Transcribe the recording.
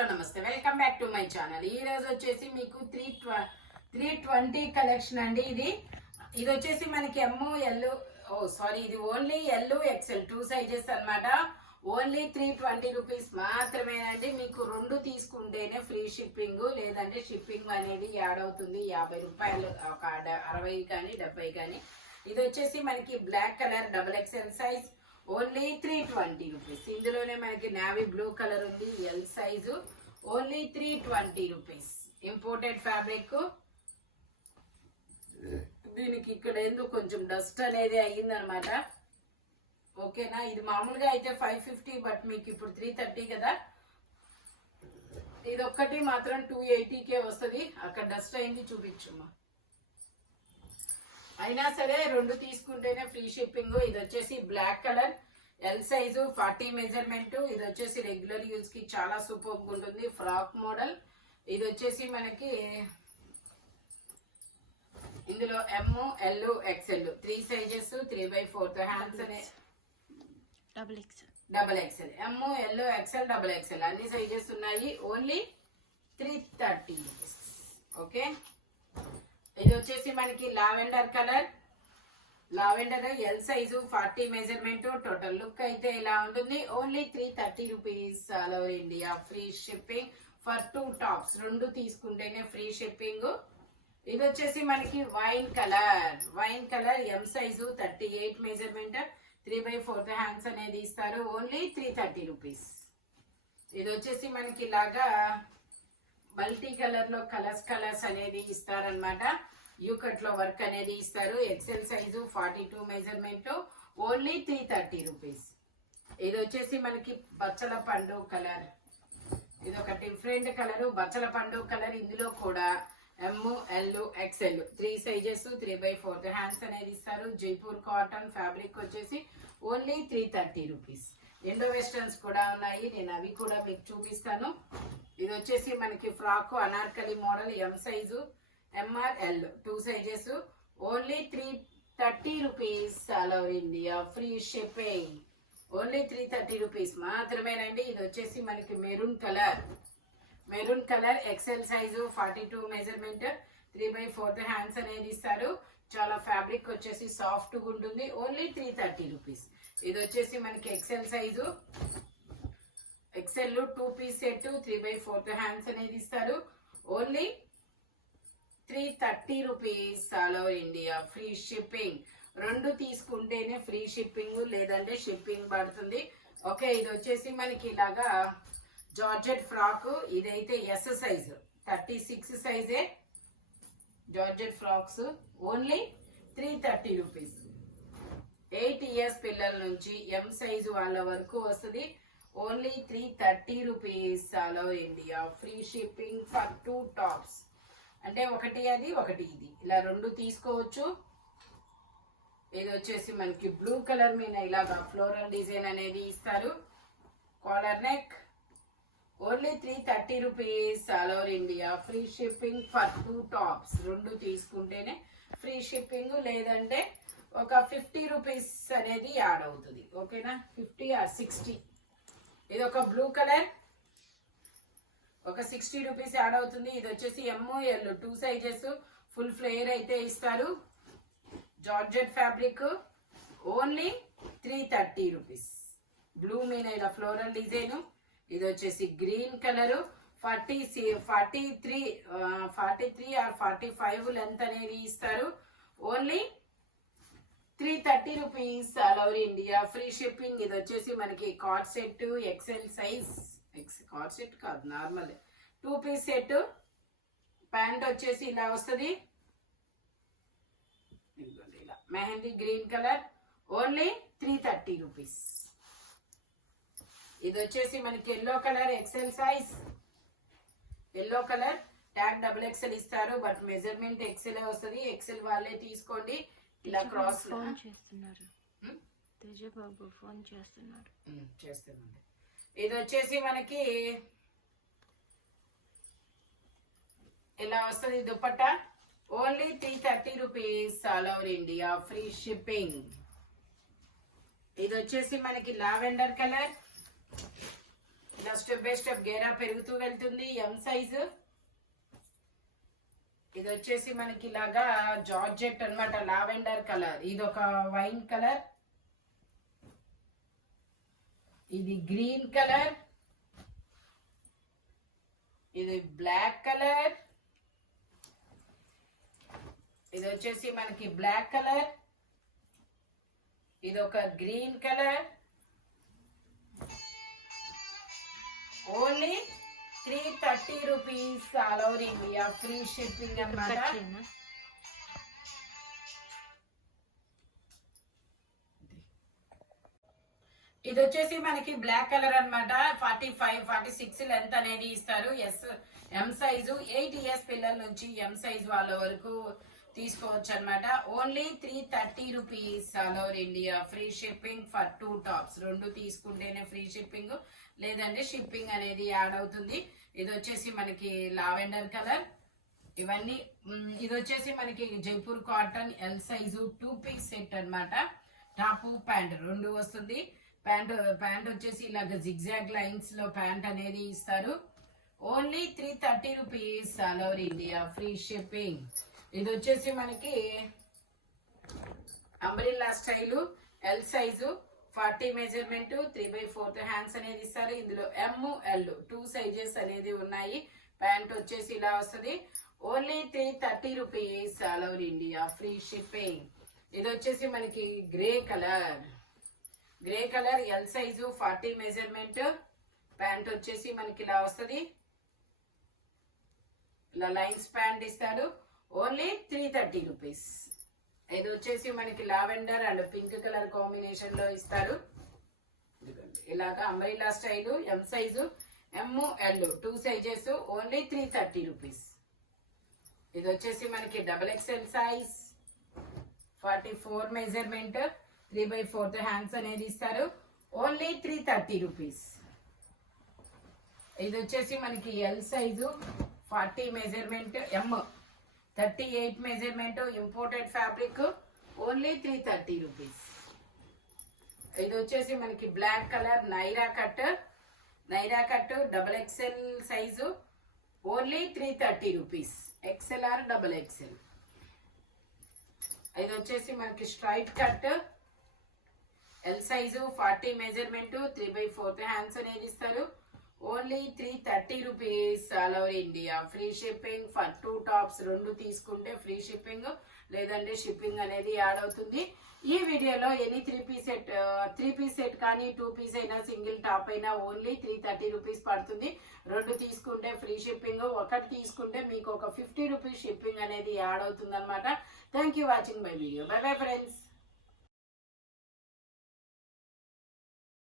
Hello నమస్తే, welcome back to my channel. ఈ రోజు వచ్చేసి మీకు 320 కలెక్షన్ అండి. ఇది వచ్చేసి మనకి ఇది ఓన్లీ ఎల్ ఎక్సెల్ 2 సైజెస్ అన్నమాట. ఓన్లీ 320 రూపీస్ మాత్రమేనండి. మీకు రెండు తీసుకుంటేనే ఫ్రీ షిప్పింగ్, లేదంటే షిప్పింగ్ అనేది యాడ్ అవుతుంది 50 రూపాయలు, ఒక 60 కానీ 70 కానీ. ఇది వచ్చేసి మనకి black colour double XL size, only 320 rupees. ఇందులోనే మనకి నావీ బ్లూ కలర్ ఉంది, L size, only 320 rupees. Imported fabric. దీనికి ఇక్కడ ఎందుకు కొంచెం డస్ట్ అనేది అయ్యిందనమాట. ఓకేనా, ఇది మామూలుగా అయితే 550, బట్ మీకు ఇప్పుడు 330 కదా. ఇది ఒక్కటి మాత్రం 280కే వస్తుంది. అక్కడ డస్ట్ అయింది, చూపించుమ్మా. అయినా సరే రెండు తీసుకుంటేనే ఫ్రీ షిప్పింగ్. ఇది వచ్చేసి black colour, L size, 40 measurement. ఇది వచ్చేసి రెగ్యులర్ యూజ్ కి చాలా సూపర్ ఉంటుంది, ఫ్రాక్ మోడల్. ఇది వచ్చేసి మనకి ఇందులో ఎమ్, ఎల్, ఎక్సెల్ 3 సైజెస్, 3/4 హ్యాండ్స్ అనే డబల్ ఎక్సెల్. ఎమ్, ఎల్, ఎక్సెల్, డబల్ ఎక్సెల్ అన్ని సైజెస్ ఉన్నాయి. Only 330 rupees. ఓకే, ఇది వచ్చేసి మనకి lavender colour, lavender L size, 40 measurement. Total look అయితే ఇలా ఉంటుంది. Only 330 rupees. All over India free shipping for 2 tops. రెండు తీసుకుంటేనే ఫ్రీ షిప్పింగ్. ఇది వచ్చేసి మనకి wine colour M size, 38 measurement, 3/4 hands అనేది ఇస్తారు. Only 330 rupees. ఇది వచ్చేసి మనకి ఇలాగా మల్టీ కలర్ లో కలర్స్ అనేది ఇస్తారనమాట. యూ కట్ లో వర్క్ అనేది ఇస్తారు. XL size, 42 measurement, only 330 rupees. ఇది వచ్చేసి మనకి బచ్చల పండు కలర్. ఇది ఒక డిఫరెంట్ కలర్, బచ్చల పండు కలర్. ఇందులో కూడా ఎమ్, ఎల్, ఎక్సెల్ 3 సైజెస్, 3/4 హ్యాండ్స్ అనేది ఇస్తారు. జైపూర్ కాటన్ ఫ్యాబ్రిక్ వచ్చేసి ఓన్లీ 330 రూపీస్. ఇండో వెస్టర్న్స్ కూడా ఉన్నాయి, నేను అవి కూడా మీకు చూపిస్తాను. ఇది వచ్చేసి మనకి frock Anarkali model, M size, MR, L 2 sizes, only 330 rupees. All over India free shipping. Only 330 rupees మాత్రమేనండి. ఇది వచ్చేసి మనకి maroon colour XL size, 42 measurement, 3/4 hands అనేది ఇస్తారు. చాలా ఫ్యాబ్రిక్ వచ్చేసి సాఫ్ట్ గా ఉంటుంది. Only 330 rupees. ఇది వచ్చేసి మనకి XL size, XL 2 piece set, 3/4 hands అనేది ఇస్తారు. Only 330 rupees. All over India free shipping. రెండు తీసుకుంటేనే ఫ్రీ షిప్పింగ్, లేదంటే షిప్పింగ్ పడుతుంది. ఓకే, ఇది వచ్చేసి మనకి ఇలాగా జార్జెట్ ఫ్రాక్. ఇదైతే ఎస్ సైజు, 36 సైజే georgette frocks. Only 330 rupees. 8 years పిల్లల నుంచి ఎం సైజు వాళ్ళ వరకు వస్తుంది. Only 330 rupees. All over India free shipping for 2 tops. అంటే ఒకటి అది, ఒకటి ఇది, ఇలా రెండు తీసుకోవచ్చు. ఇది వచ్చేసి మనకి బ్లూ కలర్ మీద ఇలాగా ఫ్లోరల్ డిజైన్ అనేది ఇస్తారు. Collar neck. Only 330 rupees. All over India free shipping for 2 tops. రెండు తీసుకుంటేనే ఫ్రీ షిప్పింగ్, లేదంటే ఒక 50 రూపీస్ అనేది యాడ్ అవుతుంది. ఓకేనా, 50 ఆర్ 60. ఇది ఒక బ్లూ కలర్, ఒక 60 రూపీస్ యాడ్ అవుతుంది. ఇది వచ్చేసి ఎమ్, ఎల్ 2 సైజెస్, ఫుల్ ఫ్లేయర్ అయితే ఇస్తారు. Georgette fabric. Only 330 rupees. Blue మీద ఇలా ఫ్లోరల్ డిజైన్. ఇది వచ్చేసి గ్రీన్ కలర్, 43 ఆర్ 45 లెంత్ అనేది ఇస్తారు. Only 330 rupees. All over India free shipping. ఇది వచ్చేసి మనకి co-ord set, XL size, co-ord set కాదు, నార్మల్ 2 పీస్ సెట్. ప్యాంట్ వచ్చేసి ఇలా వస్తుంది, ఇలా mehndi green colour. Only 330 rupees. ఇది వచ్చేసి మనకి yellow colour XL size, yellow colour tag double XL ఇస్తారు, బట్ మెజర్మెంట్ ఎక్సెల్ వస్తుంది. ఎక్సెల్ వాళ్ళే తీసుకోండి. ఇలా క్రాస్ చేస్తున్నారు. తేజబాబు ఫోన్ చేస్తున్నాడు. ఇది వచ్చేసి మనకి ఇలా వస్తుంది dupatta. Only 330 rupees. All over India free shipping. ఇది వచ్చేసి మనకి లావెండర్ కలర్, ఇలా స్టెప్ బై స్టెప్ గేరా పెరుగుతూ వెళ్తుంది. M size. ఇది వచ్చేసి మనకి ఇలాగా జార్జెట్ అన్నమాట, లావెండర్ కలర్. ఇది ఒక వైన్ కలర్, ఇది గ్రీన్ కలర్, ఇది బ్లాక్ కలర్, ఇది వచ్చేసి మనకి బ్లాక్ కలర్, ఇది ఒక green colour. Only 330 rupees all over India, free shipping అన్నమాట. ఇది వచ్చేసి మనకి బ్లాక్ కలర్ అన్నమాట. 45, 46 లెంత్ అనేది ఇస్తారు. M size. 8 ఇయర్స్ పిల్లల నుంచి ఎం సైజ్ వాళ్ళ వరకు తీసుకోవచ్చు అన్నమాట. Only 330 rupees all over India, free shipping for 2 tops. 2 తీసుకుంటేనే ఫ్రీ షిప్పింగ్, లేదంటే షిప్పింగ్ అనేది యాడ్ అవుతుంది. ఇది వచ్చేసి మనకి లావెండర్ కలర్. ఇవన్నీ ఇది వచ్చేసి మనకి Jaipur cotton L size 2 piece set అన్నమాట. టాప్ ప్యాంట్ 2 వస్తుంది. ప్యాంట్ వచ్చేసి ఇలాగ జిగ్జాగ్ లైన్స్ లో ప్యాంట్ అనేది ఇస్తారు. Only 330 rupees all over India, free shipping. ఇది వచ్చేసి మనకి umbrella style L size, 40 measurement, 3/4 hands అనేది ఇస్తారు. ఇందులో ఎం, ఎల్ 2 సైజెస్ అనేది ఉన్నాయి. ప్యాంట్ వచ్చేసి ఇలా వస్తుంది. Only 330 rupees all over India, free shipping. ఇది వచ్చేసి మనకి grey colour L size, 40 measurement. Pant వచ్చేసి మనకి ఇలా వస్తుంది. ఇలా లైన్స్ ప్యాంట్ ఇస్తారు. Only 330 rupees. ఇది వచ్చేసి మనకి lavender and pink colour combination లో ఇస్తారు. ఇలాగా అంబ్రెల్లా స్టైలు ఎం సైజు, ఎం, ఎల్ 2 సైజెస్. Only 330 rupees. ఇది వచ్చేసి మనకి XXL సైజ్, 44 మెజర్మెంట్, 3/4 హ్యాండ్స్ అనేది ఇస్తారు. Only 330 rupees. ఇది వచ్చేసి మనకి L size, 40 measurement, M 38 measurement, imported fabric. Only 330 rupees. ఇది వచ్చేసి మనకి black colour Naira cut XXL సైజు. Only 330 rupees. XLR XXL. ఇది వచ్చేసి మనకి straight cut L size, 40 measurement, 3/4 hands అనేది ఇస్తారు. Only 330 rupees all over India, free shipping for 2 tops. 2 తీసుకుంటే ఫ్రీ షిప్పింగ్, లేదంటే షిప్పింగ్ అనేది యాడ్ అవుతుంది. ఈ వీడియోలో ఎనీ 3 పీస్ సెట్ కానీ 2 పీస్ అయినా, సింగిల్ టాప్ అయినా ఓన్లీ 330 రూపీస్ పడుతుంది. 2 తీసుకుంటే ఫ్రీ షిప్పింగ్, 1 తీసుకుంటే మీకు ఒక 50 రూపీస్ షిప్పింగ్ అనేది యాడ్ అవుతుంది అనమాట. Thank you watching my video. By bye friends.